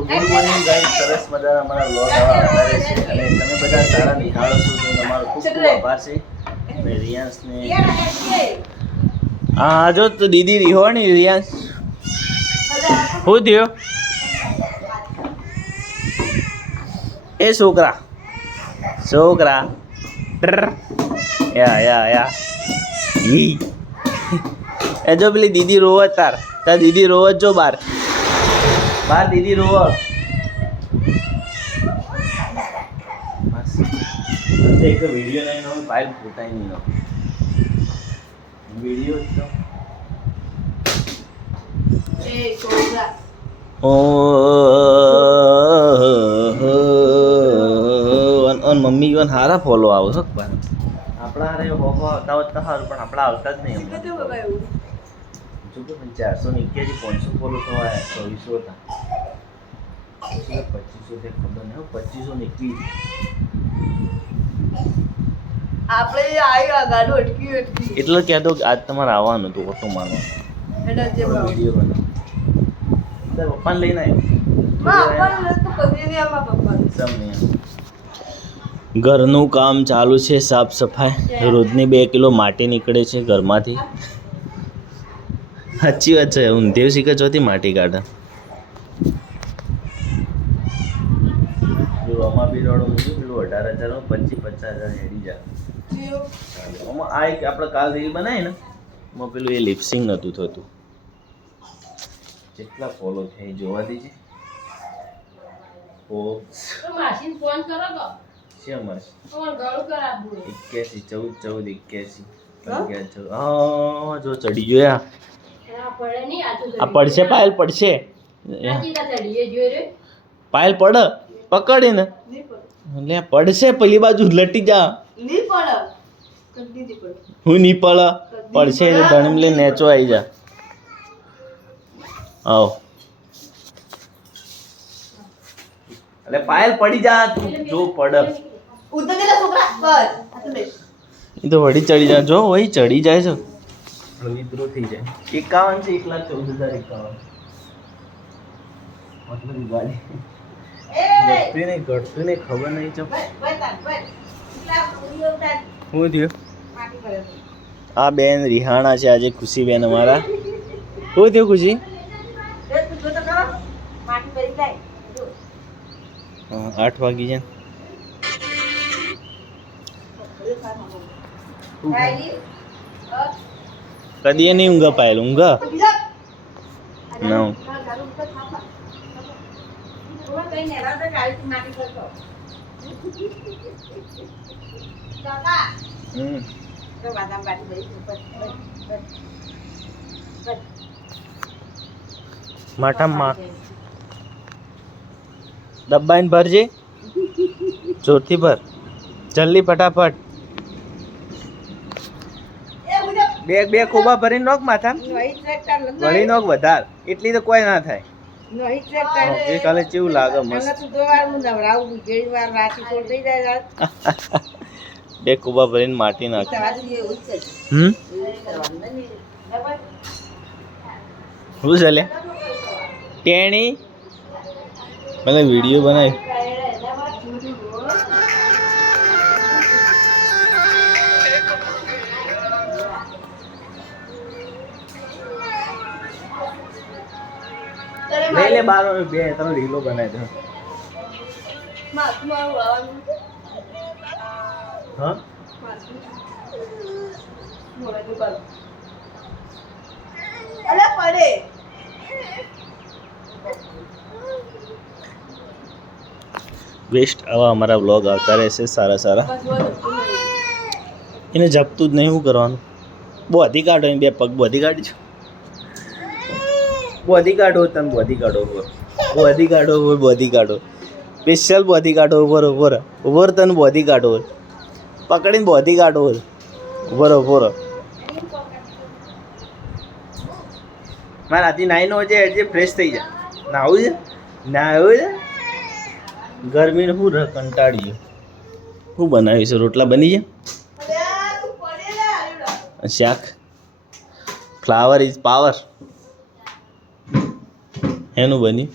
તો good morning guys, સરસ મજાના અમારા વ્લોગ આવા આવતા રહેશે અને તમે બધા સારા નિહાળો છો તો તમારો ખૂબ ખૂબ આભાર છે. અને રિયાન્સને હા જો તો દીદી રીહોણી રિયાન્સ શું થયો એ છોકરા યા ઈ એ જો પેલી દીદી રોવત તાર દીદી રોવત જો બાર દીદી રોવત એક વિડીયો નહીં નો ફાઇલ ફૂટાઈ નહીં નો વિડીયો તો મમ્મી પણ હારા ફોલો આવો છો આપણા અરે હોફો આવતા હોતા સારું પણ આપણા આવતા જ નહીં જો કે 481 500 ફોલો થવા 2400 હતા 2500 તે ખબર નહીં 2521 આપણે આયો ગાડો અટકી એટલે કહેતો કે આજ તમારે આવવાનું હતું ઓટો મારવા વિડીયો બનાવ પપ્પાને લઈને ઘરનું કામ ચાલુ છે, સાફ સફાઈ રોજની 2 કિલો માટી નીકળે છે ઘરમાંથી. સાચી વાત છે, ઊંધેવ શીખે ચોથી માટી કાઢે આમાં બી રોડો મૂકી પેલું 18,000 25,000 હેડી જાય આમાં આ એક આપણે કાલ રીલ બનાવી ને એમાં પેલું એ લિપસિંગ નહોતું થતું. કેટલા ફોલો થઈ જોવા દેજે. માસીન ફોન કરો તો છે માસી ફોન ગળું કરાવું 81 14 81 હા જો ચડી ગયો પડે નહીં આ પડશે પાયલ પડશે પાયલ પડ પકડી ને એટલે પડશે પેલી બાજુ લટી જા નહીં પડે કદી નહીં પડે હું નહીં પડ પડશે એટલે ધણમ લઈને નેચો આવી જા આવ એટલે પાયલ પડી જા જો પડ ઉતર ગયેલા છોકરા બસ આ તો બેસ એ તો વળી ચડી જાય જો વહી ચડી જાય છે વિદ્રો થઈ જાય 51 છે 1,14,051 મતલબ ગાડી ઘટતું નહીં ખબર નહીં ચપ શું થયું આ બેન રિહાણા છે આજે ખુશી બેન અમારા શું થયું ખુશી 8 વાગી જાય કદી નહીં ઊંઘ પાયેલ ઊંઘ ના માઠામાં ડબ્બાઈને ભરજે જોરથી ભર જલ્દી ફટાફટ બે ખોબા ભરીને નોક માથા વળી નોક વધાર એટલી તો કોઈ ના થાય એ કાલે કેવું લાગે મસ્ત બે ખોબા ભરીને માટી નાખ શું ચાલે ટેણી મને વિડીયો બનાવી લઈ લે 12 બે 3 રીલો બનાવી દો હા અલે પડે વેસ્ટ આવા અમારા વ્લોગ આવતા રહેશે સારા એને જપતું જ નહીં શું કરવાનું બોધી કાઢો બે પગ બોધી કાઢી છો બોધી કાઢો તમે બોધી કાઢો સ્પેશિયલ બોધી કાઢો ઉપર તને બોધી કાઢો પકડીને બોધી કાઢો ઉપર મારે રાતી 9 વાગે એટલે ફ્રેશ થઈ જાય નાવું છે ગરમીને હું કંટાળી ગયો શું બનાવીશ રોટલા બની ગયા શાક ફ્લાવર ઇઝ પાવર એનું બન્યું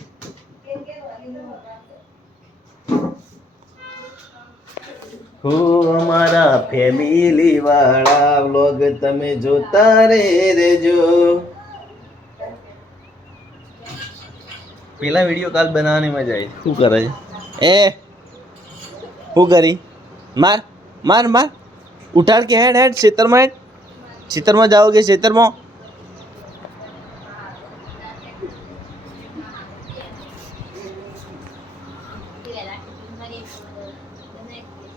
હો અમારા ફેમિલી વાળા વ્લોગ તમે જોતા રહેજો. પેલા વિડીયો કાલ બનાવવાની મજા આવી. શું કરે છે એ? શું કરી? માર માર માર ઉઠાડ કે હેડ હેડ ખેતરમાં હેડ. ખેતરમાં જાઓગે ખેતરમાં.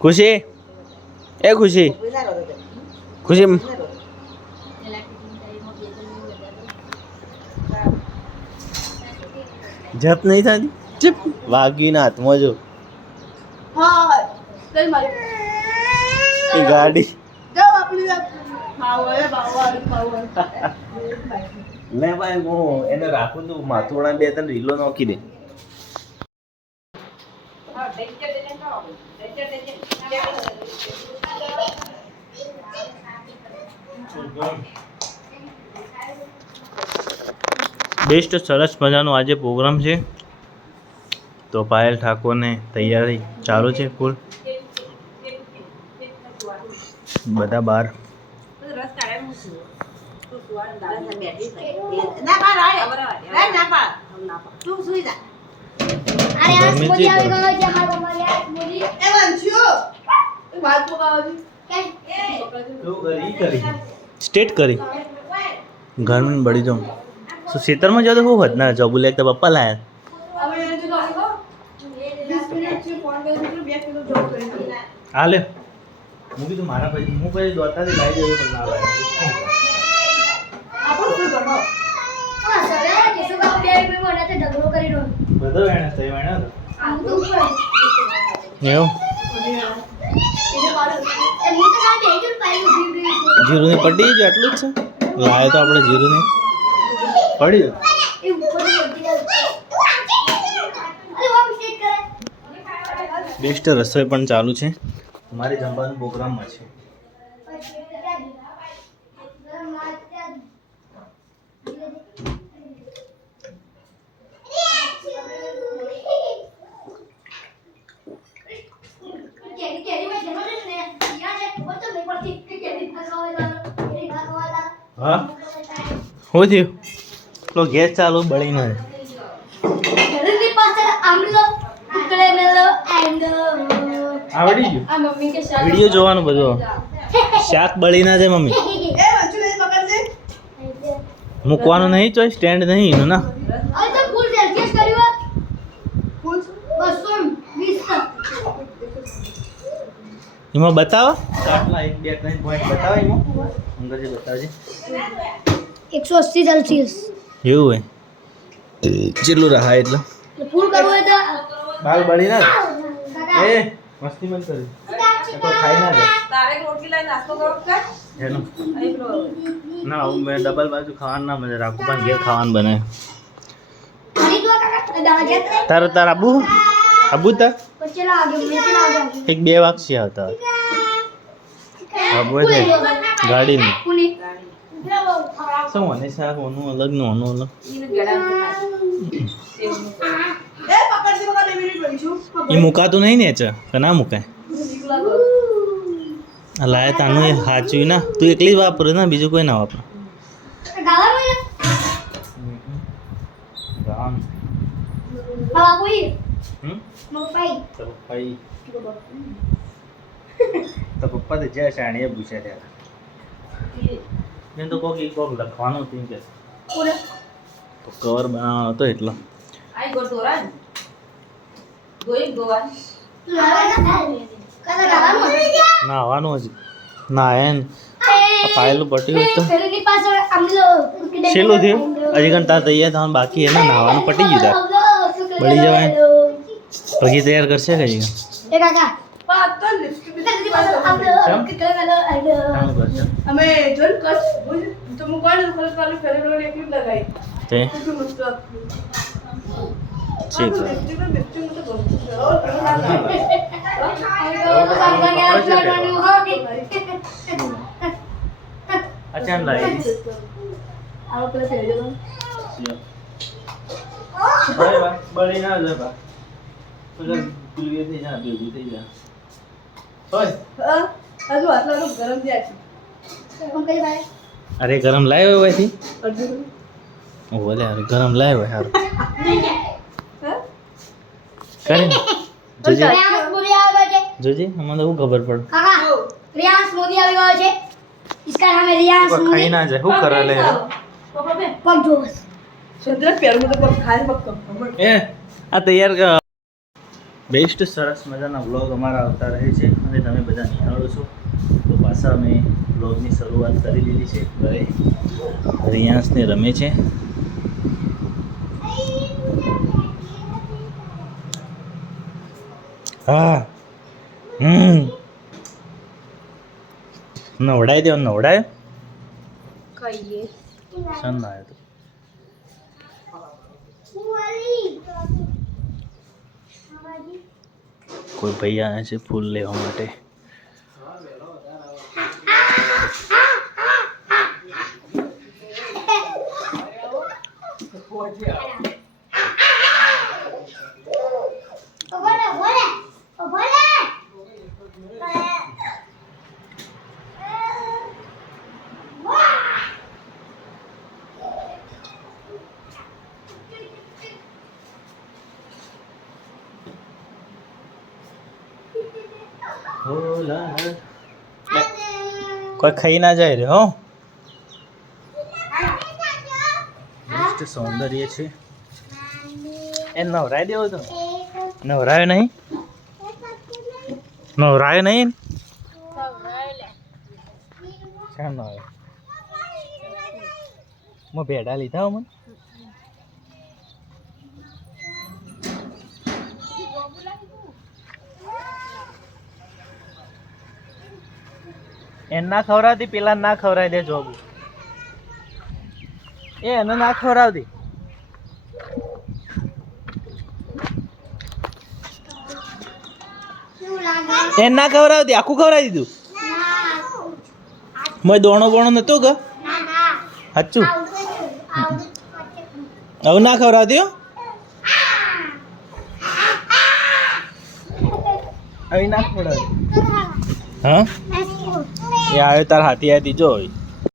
ખુશી એ ખુશી ખુશી જપ નહીં થતી. ચપ વાગીના હાથમાં જો હા ચલ મારી એ ગાડી જાઓ આપણી ખાવા ખાવા લે ભાઈ હું એને રાખું તું માથોડા 2-3 રીલો નાખી દે. બેસ્ટ સરસ મજાનો આજે પ્રોગ્રામ છે. તો પાયલ ઠાકોરને તૈયારી ચાલુ છે ફૂલ. બધા બહાર સ્ટેટ કરી ઘરમાં બળી જાઉં. શું ખેતરમાં જાવ તો શું હોત ના જાવ બોલે તો પપ્પા લાયા. હા લે હું કીધું મારા પછી હું પછી દોડતાથી લાવી દેવું પણ ના લાવી. બધો વેણે થઈ વેણે એવું જીરું ને પડી ગયું આટલું જ છે. લાવે તો આપણે જીરું ને પડી ગયું. બેસ્ટ રસોઈ પણ ચાલુ છે. અમારે જમવાનું પ્રોગ્રામમાં છે. હા શું થયું? પેલો ગેસ ચાલુ બળી ન આવડી ગયું. વિડીયો જોવાનું બધું. શાક બળી ના જાય મમ્મી. મૂકવાનું નહીં તો સ્ટેન્ડ નહીં એનું ના. એમાં બતાવો આટલા 1 2 3 પોઈન્ટ બતાવો એમાં અંદરથી બતાવજે. 180 સેલ્સિયસ એવું હોય જેટલું રહા એટલે ફૂલ કરવું હોય તો બાલ બળી ના એ મસ્તી મત કરી તો ખાઈ ના જાય. તારે રોટલી લઈને નાસ્તો કરો કે એનું ના હું મેં ડબલ બાજુ ખાવાનું ના મજા રાખું પણ ઘેર ખાવાનું બને. પાણી દો કાકા દાડા ગયા તાર આબુ તાર પછી લાગે મને લાગે 1-2 વાગશે આવતા આબુ છે ગાડીની પુની શું અને શાક ઓનું અલગ નું ઓનું અલગ. એ મુકાતું નહીં ને છે કે ના મુકાય? લાય તાનું એ સાચું ના તું એકલી જ વાપરે ના બીજું કોઈ ના વાપરે. ગાવા બાબુ હમ મફાઈ તો પપ્પા તો જ્યાં શાણીએ પૂછ્યા ત્યારે એને તો કોક લખવાનું હતું કે તો કવર બનાવવાનો હતો એટલો આઈ ગો તોરાન ગોઈ ગોવાન ના આવવાનું હજી ના એન પાયેલું પટ્યું તો છેલ્લું થયું હજી કણ તાર તૈયાર થવાનું બાકી એને નાવાનું પટી ગયું તાર બળી જવાય પછી તૈયાર કરશે કે હજી અમે જોન કચ્છ તો હું કોણ ખબર પાલું ફેરે ફેરે એકલી લગાઈ તે કેટલું મસ્ત ઠીક અચાન લાવી બળી ના જાય બા પેલી થઈ જા ભેગું થઈ જા ઓય હજુ આટલા ગરમ થયા છે કોણ કરી ભાઈ અરે ગરમ લાવ્યો હોય થી અડધું બોલે અરે ગરમ લાવ્યો હોય સારું હા કરીને જોજે રિયાંશ મોદી આવ્યો છે જોજે અમને શું ખબર પડે કાકા રિયાંશ મોદી આવી ગયો છે इसका नाम है रियांश ખાઈ मोदी ના જાય શું કરે લે પપ્પા બે पग जोश સુંદર પેરું તો પગ ખાઈ પગ એ આ તૈયાર બેસ્ટ સરસ મજાના વ્લોગ અમારા આવતા રહે છે અને તમે બધા નિહાળો છો તો પાછા અમે વ્લોગની શરૂઆત કરી દીધી છે ઘરે રિયાંશને રમે છે હા નવડાવી દેવા નવડાય ખાઈએ સન આવ્યો તો કોઈ ભાઈ આવે છે ફૂલ લેવા માટે કોઈ ખાઈ ના જાય રે હો બેસ્ટ સૌંદર્ય છે એ નવરાય દેવો તો નવરાયો નહીં નવરાયો નહીં શા ન આવે મેં ભેડા લીધા હો મને એને ના ખવડાવતી પેલા ના ખવડાવી દે જોબ એને ના ખવડાવતી એને ના ખવડાવતી આખું ખવડાવી દીધું મેં દોણો બોણો નતો ગ સાચું હવે ના ખવડાવતી હો હવે ના ખવડાવતી હા એ આવે તાર હાથી હાથી જો